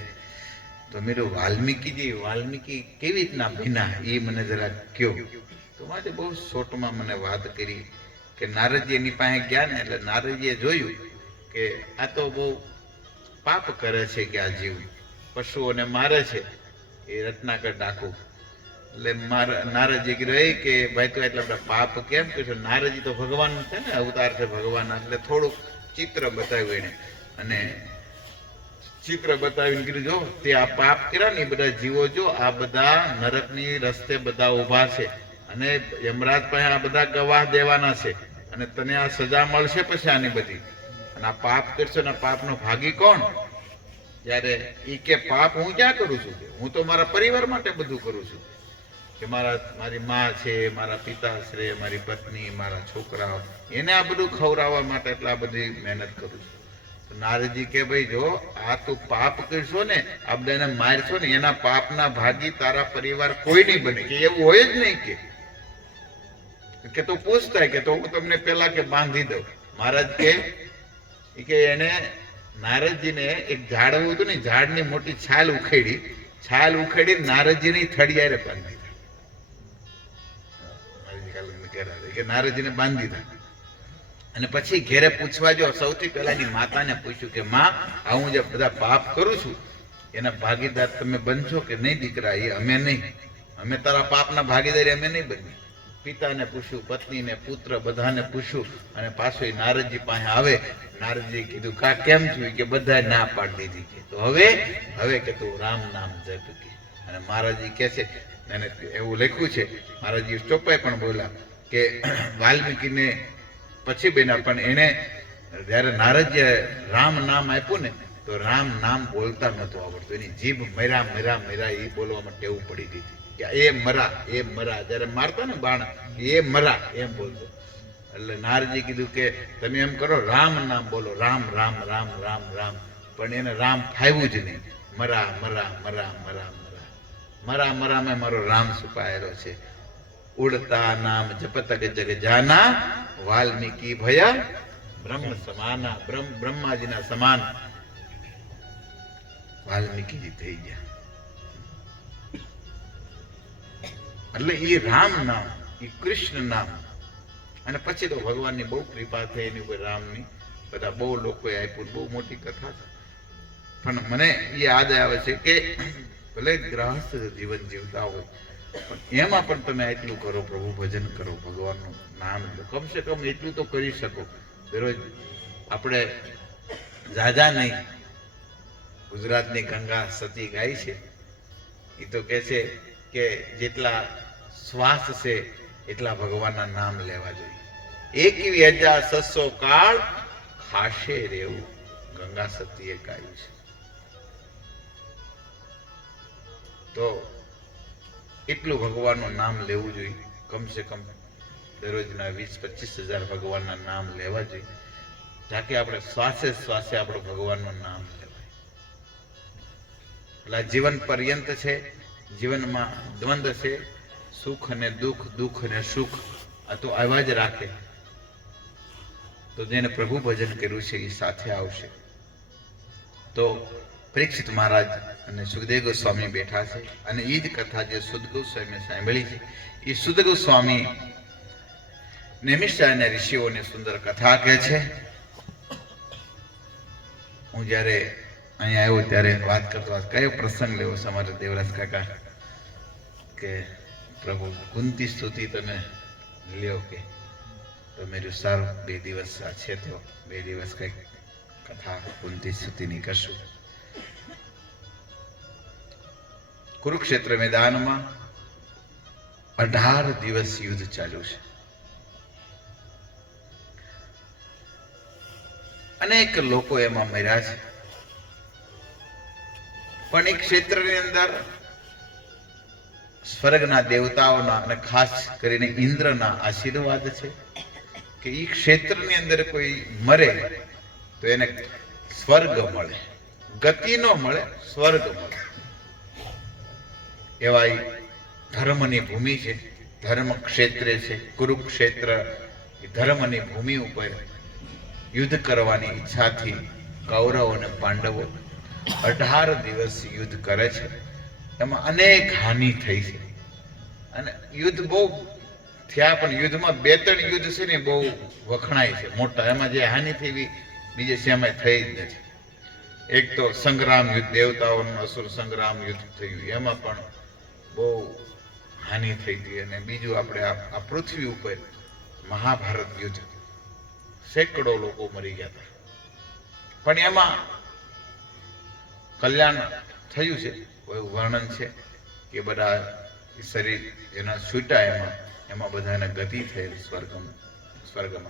તો મેરું વાલ્મીકી કેવી રીતના ભીના, એ મને જરા કયો. તો માટે બહુ શોર્ટમાં મને વાત કરી કે નારદજી એની પાસે ગયા ને, એટલે નારદજીએ જોયું કે આ તો બહુ પાપ કરે છે, કે આ જીવ પશુઓને મારે છે, એ રત્નાકર ડાકુ. એટલે નારદજી કીધું કે ભાઈ તો એટલા બધા પાપ કેમ કરશો? નારદજી તો ભગવાન છે ને, અવતાર છે ભગવાન. એટલે થોડુંક ચિત્ર બતાવ્યું એને, અને ચિત્ર બતાવીને કીધું જો તે આ પાપ કર્યા ને, એ બધા જીવો જો આ બધા નરકની રસ્તે બધા ઊભા છે, અને યમરાજ પાસે આ બધા ગવાહ દેવાના છે, અને તને આ સજા મળશે પછી આની બધી. અને આ પાપ કરશો ને, પાપનો ભાગી કોણ? ત્યારે એ કે પાપ હું ક્યાં કરું છું? હું તો મારા પરિવાર માટે બધું કરું છું, કે મારી માં છે, મારા પિતાશ્રી, મારી પત્ની, મારા છોકરાઓ, એને આ બધું ખવડાવવા માટે એટલા બધી મહેનત કરું છું. નારદજી કે ભાઈ જો આ તું પાપ કરશો ને, આ બધાને મારશો ને, એના પાપના ભાગી તારા પરિવાર કોઈ નહીં બને, કે એવું હોય જ નહીં. કે તું પૂછતા કે તો હું તમને પેલા કે બાંધી દઉં. મહારાજ કે એને નારદજીને એક ઝાડવું હતું ને, ઝાડની મોટી છાલ ઉખેડી નારદજીની થડિયારે બાંધી દીધા. કે નારદજીને બાંધી દીધા. અને પછી ઘેરે પૂછવા જો, સૌથી પહેલા એની માતાને પૂછ્યું કે માં, આ હું જે બધા પાપ કરું છું એના ભાગીદાર તમે બનશો કે નહીં? દીકરા, એ અમે નહીં, અમે તારા પાપના ભાગીદારી અમે નહીં બની. પિતાને પૂછ્યું, પત્નીને, પુત્ર, બધાને પૂછ્યું, અને પાછો એ નારદજી પાસે આવે. નારદજી કીધું કા કેમ થયું? કે બધા ના પાડી દીધી. કે તો હવે કે તું રામ નામ જપ કે. અને મહારાજજી કે છે, અને એવું લખ્યું છે, મહારાજજી ચોપાઈ પણ બોલ્યા કે વાલ્મીકીને પછી બન્યા, પણ એને જયારે નારદજીએ રામ નામ આપ્યું ને, તો રામ નામ બોલતા નહોતું આવડતું. એની જીભ મરા એ બોલવામાં ટેવ પડી દીધી. એ મરા જયારે મારતા ને બાણ, એ મરા એમ બોલતો. એટલે નારદજી કીધું કે તમે એમ કરો, રામ નામ બોલો, રામ રામ રામ રામ રામ. પણ એને રામ ફાવ્યું જ નહીં. મરા મેં મારો રામ છુપાયેલો છે. ઉડતા નામ જપત જગ જાના, વાલ્મીકી ભયા બ્રહ્મ સમાના. બ્રહ્માજીના સમાન વાલ્મીકીજી થઈ ગયા. એટલે એ રામ નામ, એ કૃષ્ણ નામ. અને પછી તો ભગવાનની બહુ કૃપા થઈ એની ઉપર, રામની. બધા બહુ લોકોએ આપ્યું, બહુ મોટી કથા છે. પણ મને એ યાદ આવે છે કે ભલે ગ્રહસ્થ જીવન જીવતા હોય, પણ એમાં પણ તમે એટલું કરો, પ્રભુ ભજન કરો, ભગવાનનું નામ લો. કમસે કમ એટલું તો કરી શકો. દરરોજ આપણે જાજા નહીં, ગુજરાતની ગંગા સતી ગાય છે એ તો કહે છે કે જેટલા શ્વાસ છે એટલા ભગવાનના નામ લેવા જોઈએ. 21,600 કાળ ખાશે રેવું, ગંગા સતીએ ગાયું છે. તો એટલું ભગવાનનું નામ લેવું જોઈએ. કમસે કમ દરરોજના 20-25 હજાર ભગવાનના નામ લેવા જોઈએ, તાકે આપણે શ્વાસે શ્વાસે આપણું ભગવાનનું નામ લેવાય. એટલે જીવન પર્યંત છે, જીવનમાં દ્વંદ્વ છે, સુખ અને દુઃખ, દુઃખ અને સુખ, આ તો આવ્યા જ રાખે. તો જેને પ્રભુ ભજન કર્યું છે એ સાથે આવશે. તો પરીક્ષિત મહારાજ અને સુખદેવ ગોસ્વામી બેઠા છે અને એ જ કથા જે સુદ ગોસ્વામી સાંભળી છે એ સુદ ગોસ્વામી નિમિષા અને ઋષિઓની સુંદર કથા કહે છે. હું જ્યારે અહીંયા આવ્યો ત્યારે વાત કરતો કયો પ્રસંગ લેવો છે અમારે દેવરાજ કાકા કે પ્રભુ કુંતી સ્તુતિ તમે લ્યો કે તો મેરું સારું 2 દિવસ છે તો 2 દિવસ કંઈક કથા કુંતી સ્તુતિની કરશું. કુરુક્ષેત્ર મેદાનમાં 18 દિવસ યુદ્ધ ચાલ્યું છે. અનેક લોકો એમાં મર્યા છે, પણ એ ક્ષેત્રની અંદર સ્વર્ગના દેવતાઓના અને ખાસ કરીને ઇન્દ્રના આશીર્વાદ છે કે એ ક્ષેત્રની અંદર કોઈ મરે તો એને સ્વર્ગ મળે, ગતિ ન મળે, સ્વર્ગ મળે. એવા ધર્મની ભૂમિ છે, ધર્મ ક્ષેત્રે છે. કુરુક્ષેત્ર એ ધર્મની ભૂમિ ઉપર યુદ્ધ કરવાની ઈચ્છાથી કૌરવ અને પાંડવો 18 દિવસ યુદ્ધ કરે છે. એમાં અનેક હાનિ થઈ છે અને યુદ્ધ બહુ થયા, પણ યુદ્ધમાં 2-3 યુદ્ધ છે ને બહુ વખણાય છે મોટા. એમાં જે હાનિ થઈ બીજે શેમાં થઈ જ નથી. એક તો સંગ્રામ યુદ્ધ, દેવતાઓનું અસુર સંગ્રામ યુદ્ધ થયું, એમાં પણ બહુ હાનિ થઈ હતી. અને બીજું આપણે આ પૃથ્વી ઉપર મહાભારત યુદ્ધ, સેંકડો લોકો મરી ગયા હતા, પણ એમાં કલ્યાણ થયું છે. કોઈ વર્ણન છે કે બધા શરીર એના છૂટા, એમાં બધાને ગતિ થયેલ સ્વર્ગમાં.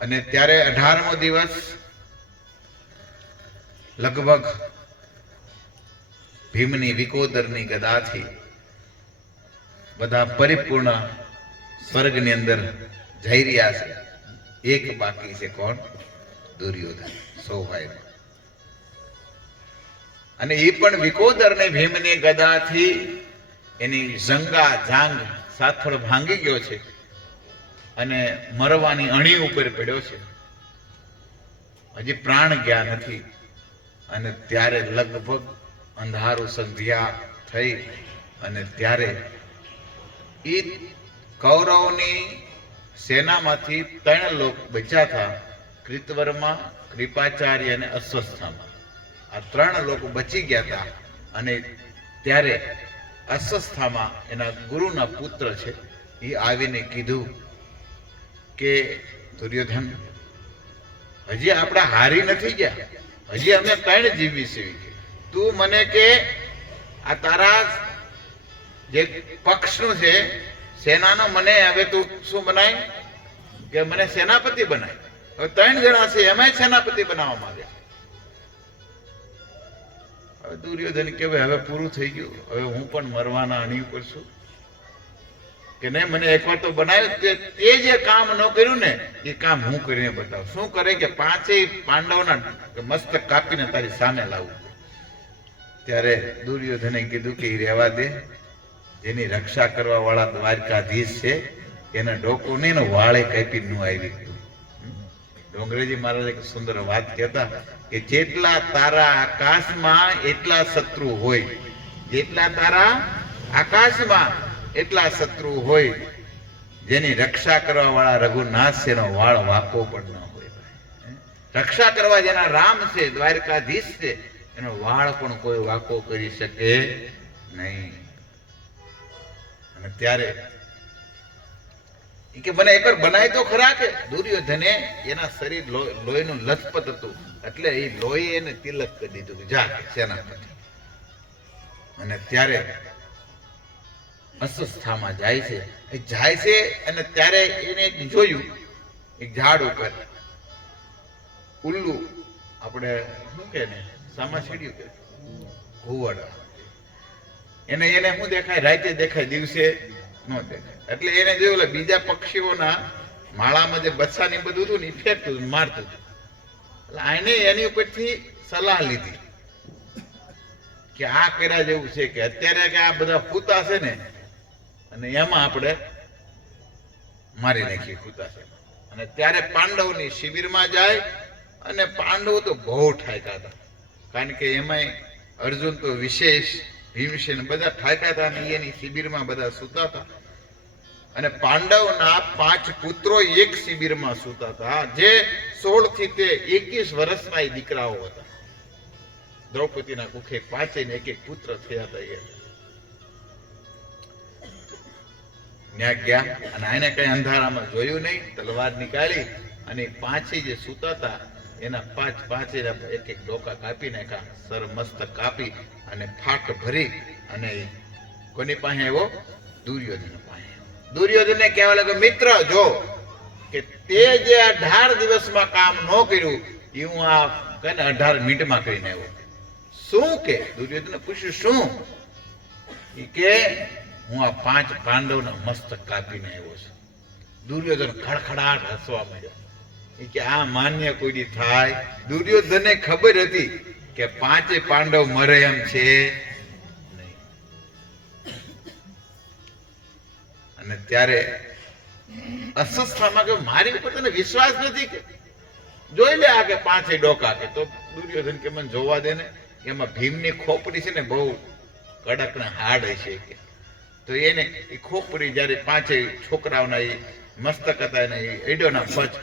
અને ત્યારે 18મો દિવસ લગભગ ભીમની વિકોદરની ગદાથી બધા પરિપૂર્ણ સ્વર્ગની અંદર જઈ રહ્યા છે. એક બાકી છે, કોણ? દુર્યોધન, 100 ભાઈ. અને એ પણ વિકોદરને ભીમની ગદાથી એની જંગા જાંગ સાથળ ભાંગી ગયો છે અને મરવાની અણી ઉપર પડ્યો છે, હજી પ્રાણ ગયા નથી. અને ત્યારે લગભગ અંધારું સંધ્યા થઈ અને ત્યારે એ કૌરવની સેનામાંથી 3 લોકો બચ્યા હતા, કૃતવર્મા, કૃપાચાર્ય અને અશ્વસ્થામા. આ 3 લોકો બચી ગયા હતા. અને ત્યારે અશ્વસ્થામા એના ગુરુના પુત્ર છે, એ આવીને કીધું કે દુર્યોધન, હજી આપણે હારી નથી ગયા, હજી અમે 3 જીવી છે. તું મને કે આ તારા જે પક્ષનું છે સેનાનો, મને હવે તું શું બનાય કે મને સેનાપતિ બનાય. હવે 3 જણા છે એમાંય સેનાપતિ બનાવવા માંગ્યા. હવે દુર્યોધન કે હવે પૂરું થઈ ગયું, હવે હું પણ મરવાના અણી ઉપર છું કે નહીં, મને એકવાર તો બનાવ્યું. તે જે કામ ન કર્યું ને એ કામ હું કરીને બતાવું. શું કરે કે 5 પાંડવોના મસ્તક કાપીને તારી સામે લાવું. ત્યારે દુર્યોધને કીધું કે એ રહેવા દે, જેની રક્ષા કરવા વાળા દ્વારકાધીશ છે એના ડોકું નહીં, વાળે કાપી ન આવી. ડોંગરેજી મહારાજ એક સુંદર વાત કહેતા કે જેટલા તારા આકાશમાં એટલા શત્રુ હોય, જેટલા તારા આકાશમાં એટલા શત્રુ હોય, જેની રક્ષા કરવા વાળા રઘુનાથ છે એનો વાળ વાકો પણ ન હોય. રક્ષા કરવા જેના રામ છે, દ્વારકાધીશ છે, એનો વાળ પણ કોઈ વાકો કરી શકે નહીં. અને ત્યારે કે મને એકવાર બનાય તો ખરા કે દુર્યોધને એના શરીર લોહીનું લથપથ હતું એટલે એ લોહી એને તિલક કરી દીધું કે જા સેનાપતિ. અને ત્યારે અસ્વસ્થામાં જાય છે. એ જાય છે અને ત્યારે એને જોયું એક ઝાડ ઉપર ઉલ્લુ, આપણે શું કે ને સામાછીડ્યું કે ઘુવડ, એને શું દેખાય, રાતે દેખાય, દિવસે ન દેખાય. એટલે એને જોયું એટલે બીજા પક્ષીઓના માળામાં જે બચ્ચા ને બધું હતું ને એ ફેંકતું મારતું. એટલે આને એની ઉપરથી સલાહ લીધી કે આ કર્યા જેવું છે કે અત્યારે કે આ બધા કૂતા છે ને અને એમાં આપણે મારી નાખીએ કૂતા છે. અને ત્યારે પાંડવની શિબિરમાં જાય અને પાંડવો તો બહુ ઠાક્યા હતા, કારણ કે એમાંય અર્જુન તો વિશેષ, ભીમસેન બધા ઠાક્યા હતા અને એની શિબિરમાં બધા સૂતા હતા. અને પાંડવના 5 પુત્રો એક શિબિરમાં સૂતા હતા, જે 16 થી તે 21 વર્ષના એ દીકરાઓ હતા. દ્રૌપદીના કુખે 5 ને એક પુત્ર થયા હતા. એ ત્યાં ગયા અને આને કઈ અંધારામાં જોયું નહીં, તલવાર નીકાળી અને 5 જે સૂતા હતા એના 5 એક ડોકા કાપી નાખ્યા, સર મસ્તક કાપી અને ફાટ ભરી અને કોની પાસે આવ્યો? દુર્યોધન પાસે. દુર્યોધનને કહેવા લાગ્યો, મિત્ર જો કે તે જે 18 દિવસમાં કામ ન કર્યું એ હું આ 18 મિનિટમાં કરીને આવ્યો. શું કે? દુર્યોધને પૂછ્યું શું? એ કે હું આ 5 પાંડવના મસ્તક કાપીને આવ્યો છું. દુર્યોધન ખડખડાટ હસવા માંડ્યો. એ કે આ માન્ય કોઈ થાય? દુર્યોધનને ખબર હતી કે 5 પાંડવ મરે એમ છે નહીં. અને ત્યારે અસ્વસ્થામાં કે મારી ઉપર તને વિશ્વાસ નથી કે જોઈ લે આ કે 5 ડોકા કે. તો દુર્યોધન કે મને જોવા દે ને, એમાં ભીમની ખોપડી છે ને બહુ કડક ને હાર્ડ છે કે. તો એને એ ખોપરી જયારે 5 છોકરાઓના એ મસ્તક હતા એને એડોના પાંચ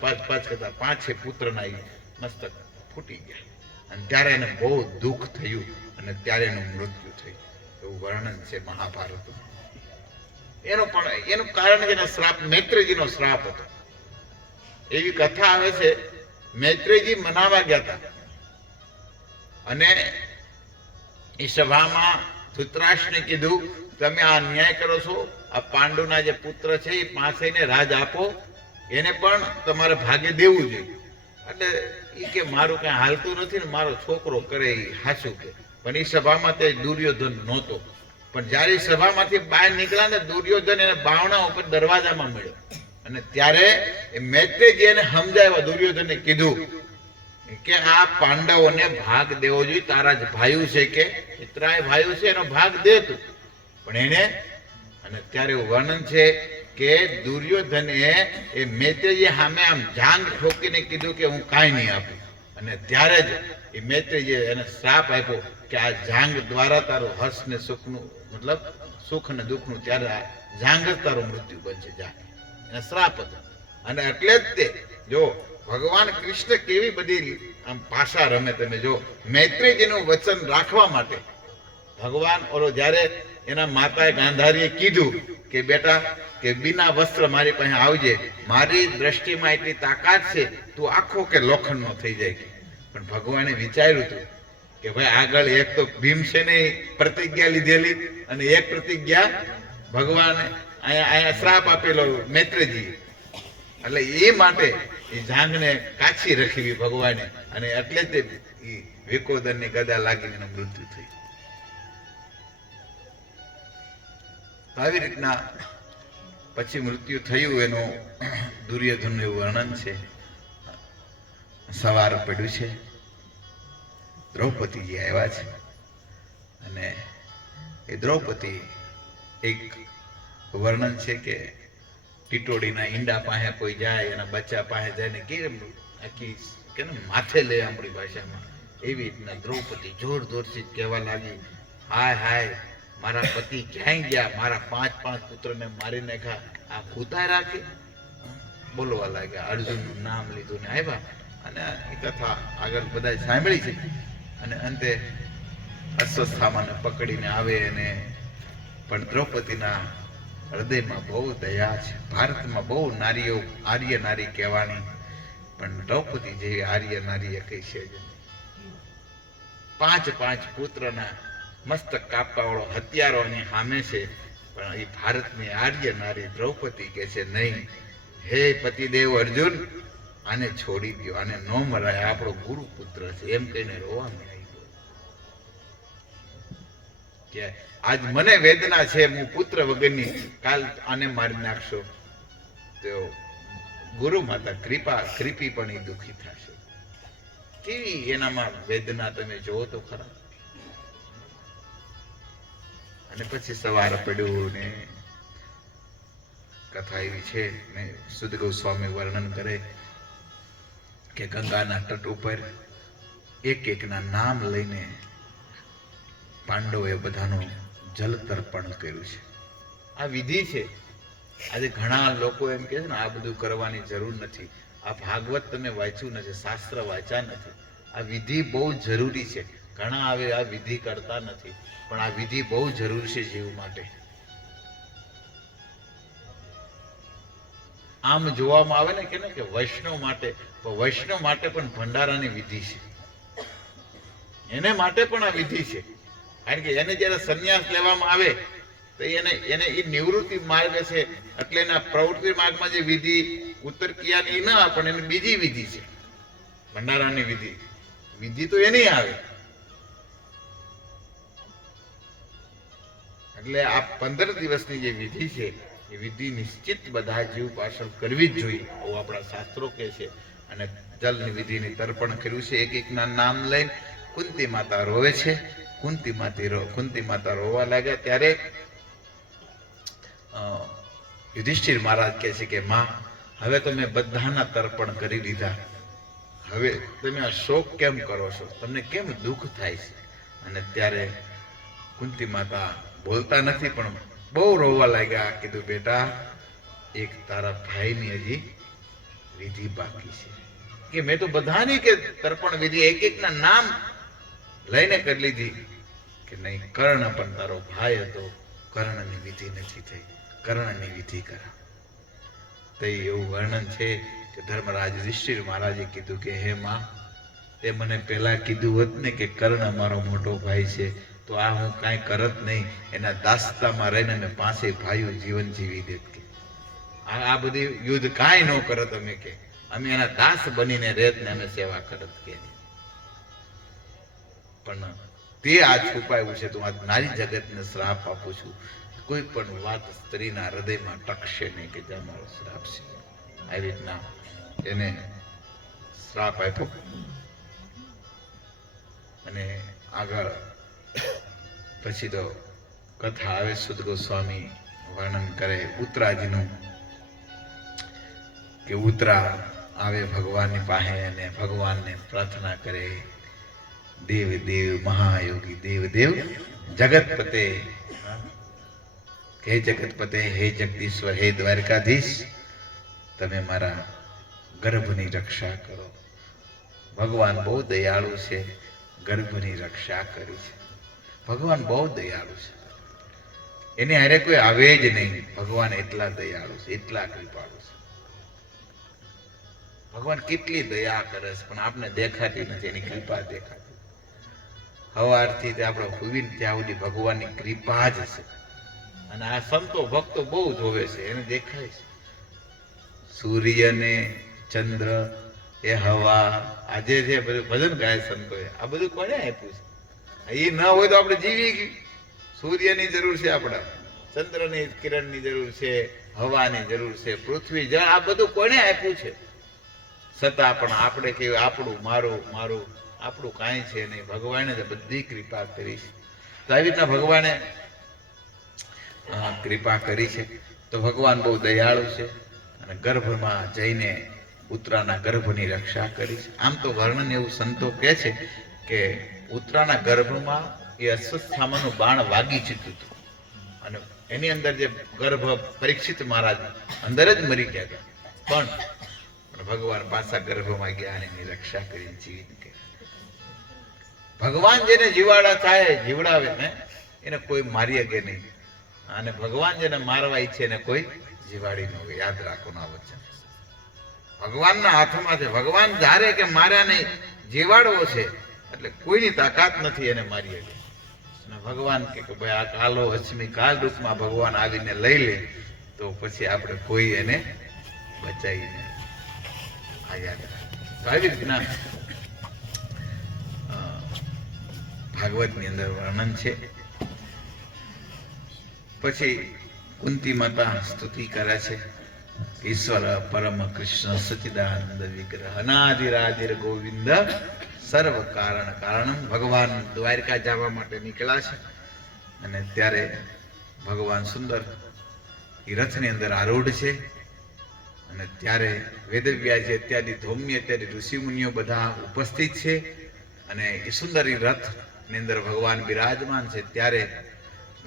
હતા, 5 પુત્રના એ મસ્તક ફૂટી ગયા. અને ત્યારે એને બહુ દુઃખ થયું અને ત્યારે એનું મૃત્યુ થયું. એવું વર્ણન છે મહાભારતનું. એનું કારણ છે શ્રાપ, મૈત્રેયજીનો શ્રાપ હતો. એવી કથા આવે છે, મૈત્રેયજી મનાવા ગયા હતા અને એ સભામાં ધૃતરાષ્ટ્રને કીધું તમે આ અન્યાય કરો છો, આ પાંડુના જે પુત્ર છે એ 5 ને રાજ આપો, એને પણ તમારે ભાગે દેવું જોઈએ. એટલે એ કે મારું કઈ હાલતું નથી ને મારો છોકરો કરે એ હાચું કે. પણ એ સભામાં તે દુર્યોધન નહોતો. પણ જયારે સભામાંથી બહાર નીકળ્યા ને દુર્યોધન એને બાવણા ઉપર દરવાજામાં મળ્યો અને ત્યારે એ મૈત્રેયજી એને સમજાવ્યા. દુર્યોધને કીધું કે આ પાંડવોને ભાગ દેવો જોઈએ, તારા જ ભાઈઓ છે કે 3 ભાઈઓ છે એનો ભાગ દે તું. પણ એને અને ત્યારે વર્ણન છે કે દુર્યોધને એ મૈત્રેયજી સામે આમ જાંગ ઠોકીને કીધું કે હું કાંઈ નહીં આપું. અને ત્યારે જ એ મૈત્રેયજીએ એને શ્રાપ આપ્યો કે આ જાંગ દ્વારા તારું હર્ષ ને સુખનું, મતલબ સુખ ને દુઃખનું, ત્યારે આ જાંગ જ તારું મૃત્યુ બનશે. જા એને શ્રાપ હતો. અને એટલે જ તે જો ભગવાન કૃષ્ણ કેવી બધી આમ પાસા રમે. તમે જો મૈત્રેયજીનું વચન રાખવા માટે ભગવાન ઓલો જ્યારે એના માતાએ ગાંધારીએ કીધું કે બેટા કે બિના વસ્ત્ર મારી પાસે આવજે, મારી દ્રષ્ટિમાં એટલી તાકાત છે તું આખો કે લોખંડનો થઈ જાય. પણ ભગવાને વિચાર્યું હતું કે ભાઈ આગળ એક તો ભીમસેને પ્રતિજ્ઞા લીધેલી અને એક પ્રતિજ્ઞા ભગવાને અહીંયા શ્રાપ આપેલો મૈત્રેયજી. એટલે એ માટે એ જાંગને કાચી રખી ભગવાને અને એટલે જ વિકોદરની ગદા લાગીને એનું મૃત્યુ થયું. આવી રીતના પછી મૃત્યુ થયું એનું દુર્યોધનનું એવું વર્ણન છે. સવાર પડ્યું છે, દ્રૌપદીજી આવ્યા છે અને એ દ્રૌપદી એક વર્ણન છે કે ટીટોડીના ઈંડા પાસે કોઈ જાય, એના બચ્ચા પાસે જાય ને કેમ આખી કે માથે લે આપણી ભાષામાં, એવી રીતના દ્રૌપદી જોર જોરથી કહેવા લાગી, હાય હાય મારા પતિ ક્યાંય ગયા, મારા 5 પુત્રને મારી નાખ્યા, આ ભૂતાય રાખે. બોલવા લાગ્યા, અર્જુનનું નામ લીધું ને આવ્યા. અને એ કથા આગળ બધા સાંભળી છે. અને અંતે અશ્વત્થામાને પકડીને આવે અને પણ દ્રૌપદીના હૃદયમાં બહુ દયા છે. ભારતમાં બહુ નારીઓ આર્ય નારી કહેવાની, પણ દ્રૌપદી જેવી આર્ય નારી કઈ છે જ. 5 પુત્રના મસ્તક કાપવા વાળો હત્યારો એની સામે છે, પણ એ ભારતની આર્ય નારી દ્રૌપદી કે છે નહીં, હે પતિદેવ અર્જુન, આને છોડી દો, આને ન મરાય, આપણો ગુરુ પુત્ર છે, એમ કહીને રોવા માંડી કે આજ મને વેદના છે, હું પુત્ર વગરની, કાલ આને મારી નાખશો તો ગુરુ માતા કૃપી પણ એ દુઃખી થશે. કેવી એનામાં વેદના તમે જોવો તો ખરા. અને પછી સવાર પડ્યું ને કથા એવી છે ને સુદ ગોસ્વામી વર્ણન કરે કે ગંગાના તટ ઉપર એક એકના નામ લઈને પાંડવોએ બધાનું જલ તર્પણ કર્યું છે. આ વિધિ છે. આજે ઘણા લોકો એમ કહે છે ને આ બધું કરવાની જરૂર નથી, આ ભાગવત તમે વાંચ્યું નથી, શાસ્ત્ર વાંચ્યા નથી. આ વિધિ બહુ જરૂરી છે. ઘણા આવે આ વિધિ કરતા નથી, પણ આ વિધિ બહુ જરૂરી છે જીવ માટે. આમ જોવામાં આવે ને કે વૈષ્ણવ માટે, તો વૈષ્ણવ માટે પણ ભંડારાની વિધિ છે, એને માટે પણ આ વિધિ છે. કારણ કે એને જયારે સંન્યાસ લેવામાં આવે તો એને એ નિવૃત્તિ માર્ગ છે, એટલે એના પ્રવૃત્તિ માર્ગમાં જે વિધિ ઉત્તર ક્રિયાની ના, પણ એની બીજી વિધિ છે ભંડારાની વિધિ. વિધિ તો એની આવે. એટલે આ 15 દિવસની જે વિધિ છે એ વિધિ નિશ્ચિત બધા જીવ પાછળ કરવી જ જોઈએ, એવું આપણા શાસ્ત્રો કહે છે. અને જલની વિધિની તર્પણ કર્યું છે. એક એકના નામ લઈને કુંતી માતા રોવે છે. કુંતી માતા રોવા લાગ્યા ત્યારે યુધિષ્ઠિર મહારાજ કહે છે કે માં, હવે તમે બધાના તર્પણ કરી દીધા, હવે તમે આ શોક કેમ કરો છો, તમને કેમ દુઃખ થાય છે? અને ત્યારે કુંતી માતા બોલતા નથી પણ બહુ રોવા લાગ્યા. કીધું બેટા, એક તારા ભાઈની હજી વિધિ બાકી છે. કે મેં તો બધાની કે તર્પણ વિધિ એક એકના નામ લઈને કરી લીધી. કે નહીં, કર્ણ પણ તારો ભાઈ હતો, કર્ણની વિધિ નથી થઈ, કર્ણની વિધિ કરા. તો એવું વર્ણન છે કે ધર્મરાજ યુધિષ્ઠિર મહારાજે કીધું કે હે માં, તે મને પહેલા કીધું હોત ને કે કર્ણ મારો મોટો ભાઈ છે, તો આ હું કાંઈ કરત નહીં, એના દાસતામાં રહીને અમે 5 ભાઈઓ જીવન જીવી દેત. કે આ બધી યુદ્ધ કાંઈ ન કરત, અમે કે અમે એના દાસ બનીને રહેત ને અમે સેવા કરત. કે પણ તે આ છુપાયું છે. તો આ નારી જગતને શ્રાપ આપું છું, કોઈ પણ વાત સ્ત્રીના હૃદયમાં ટકશે નહીં કે જે મારો શ્રાપ છે. આવી રીતના એને શ્રાપ આપ્યો. અને આગળ પછી તો કથા આવે, સુદ ગોસ્વામી વર્ણન કરે ઉત્તરાજીનું, કે ઉત્તરા આવે ભગવાનની પાસે અને ભગવાનને પ્રાર્થના કરે, દેવ દેવ મહાયોગી દેવ દેવ જગતપતે, હે જગતપતે, હે જગદીશ્વર, હે દ્વારકાધીશ, તમે મારા ગર્ભની રક્ષા કરો. ભગવાન બહુ દયાળુ છે, ગર્ભની રક્ષા કરી છે. ભગવાન બહુ દયાળુ છે, એની હારે કોઈ આવે જ નહીં. ભગવાન એટલા દયાળુ છે, એટલા કૃપાળુ છે. ભગવાન કેટલી દયા કરે છે, પણ આપને દેખાતી નથી એની કૃપા દેખાતી. સવારથી આપણે હુવીને ત્યાં સુધી ભગવાનની કૃપા જ છે. અને આ સંતો ભક્તો બહુ જોવે છે, એને દેખાય છે. સૂર્ય ને ચંદ્ર, એ હવા, આજે જે બધું ભજન ગાય સંતોએ, આ બધું કોને આપ્યું છે? એ ન હોય તો આપણે જીવી ગયું. સૂર્યની જરૂર છે, આપણા ચંદ્રની કિરણની જરૂર છે, હવાની જરૂર છે, પૃથ્વી જળ, આ બધું કોને આપ્યું છે? છતાં પણ આપણે કે આપણું મારું મારું આપણું કાંઈ છે નહીં. ભગવાને બધી કૃપા કરી છે. તો આવી રીતના ભગવાને કૃપા કરી છે. તો ભગવાન બહુ દયાળુ છે. અને ગર્ભમાં જઈને ઉત્તરાના ગર્ભની રક્ષા કરી છે. આમ તો વર્ણન એવું સંતો કહે છે કે ઉત્તરાના ગર્ભમાં એ અશ્વત્થામાનું બાણ વાગી ચૂક્યું હતું, અને એની અંદર જે ગર્ભ પરીક્ષિત મહારાજ અંદર જ મરી ગયા હતા. પણ ભગવાન પાછા ગર્ભમાં ગયા અને એની રક્ષા કરી જીવિત ગયા. ભગવાન જેને જીવાડા થાય, જીવડાવે ને, એને કોઈ મારી શકે નહીં. અને ભગવાન જેને મારવા ઈચ્છે એને કોઈ જીવાડી ન હોય. યાદ રાખો આ વચન ભગવાનના હાથમાં છે. ભગવાન ધારે કે માર્યા નહીં, જીવાડવો છે, એટલે કોઈની તાકાત નથી એને મારી શકે. અને ભગવાન કે ભાઈ આ કાલો અશ્મી કાળ રૂપમાં ભગવાન આવીને લઈ લે તો પછી આપણે કોઈ એને બચાવીને આ યાદ રાખે. તો આવી રીતના ભાગવતની અંદર વર્ણન છે. પછી કુંતી માતા સ્તુતિ કરે છે. ઈશ્વર પરમ કૃષ્ણ સચિદાનંદ વિગ્રહ અનાદિરાદિર ગોવિંદ સર્વ કારણ કારણમ. ભગવાન દ્વારકા જવા માટે નીકળ્યા છે અને ત્યારે ભગવાન સુંદર એ રથની અંદર આરૂઢ છે અને ત્યારે વેદવ્યાસજી અત્યાદી ધૌમ્ય અત્યાદી ઋષિમુનિઓ બધા ઉપસ્થિત છે અને એ સુંદર રથની અંદર ભગવાન બિરાજમાન છે. ત્યારે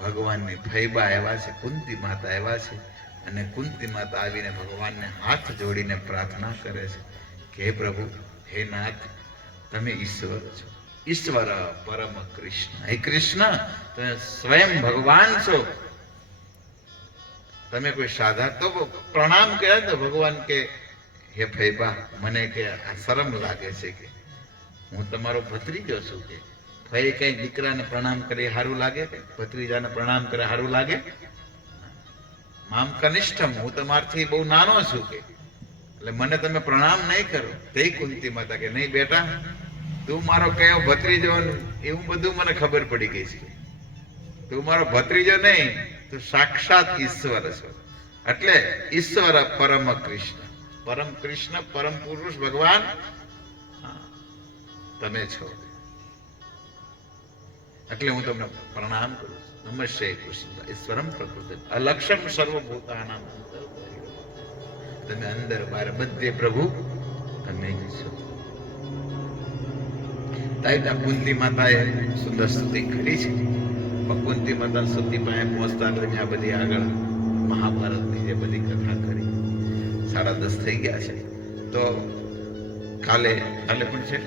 ભગવાનની ફૈબા આવ્યા છે, કુંતી માતા આવ્યા છે અને કુંતી માતા આવીને ભગવાનને હાથ જોડીને પ્રાર્થના કરે છે કે હે પ્રભુ, હે નાથ, તમે ઈશ્વર છો, ઈશ્વર પરમ કૃષ્ણ. હે કૃષ્ણ, તમે સ્વયં ભગવાન છો. તમે કોઈ સાધા તો પ્રણામ કર્યા તો ભગવાન કે હે ફૈબા, મને કે આ શરમ લાગે છે કે હું તમારો ભત્રીજો છું. કે ફઈ કઈ દીકરાને પ્રણામ કરી સારું લાગે કે ભત્રીજાને પ્રણામ કરે સારું લાગે? મામ કનિષ્ઠમ, હું તમારથી બહુ નાનો છું કે એટલે મને તમે પ્રણામ નહીં કરો. તે કુંતી માતા કે નહીં બેટા, તું મારો કયો ભત્રીજો એવું બધું મને ખબર પડી ગઈ છે. તું મારો ભત્રીજો નહીં, તું સાક્ષાત ઈશ્વર છો. એટલે ઈશ્વર પરમ કૃષ્ણ, પરમ કૃષ્ણ, પરમ પુરુષ ભગવાન તમે છો. એટલે હું તમને પ્રણામ કરું છું. નમસ્તે કૃષ્ણ ઈશ્વરમ પ્રકૃતિ અલક્ષમ સર્વભૂતાનામ. તમે અંદર બહાર બધે પ્રભુ તમે જ છો. તાઈ કુંતી માતાએ સુંદર સ્તુતિ કરી છે. કુંતી માતા સ્તુતિ પાસે પહોંચતા એટલે આ બધી આગળ મહાભારતની જે બધી કથા કરી. 10:30 થઈ ગયા છે. તો કાલે પણ છે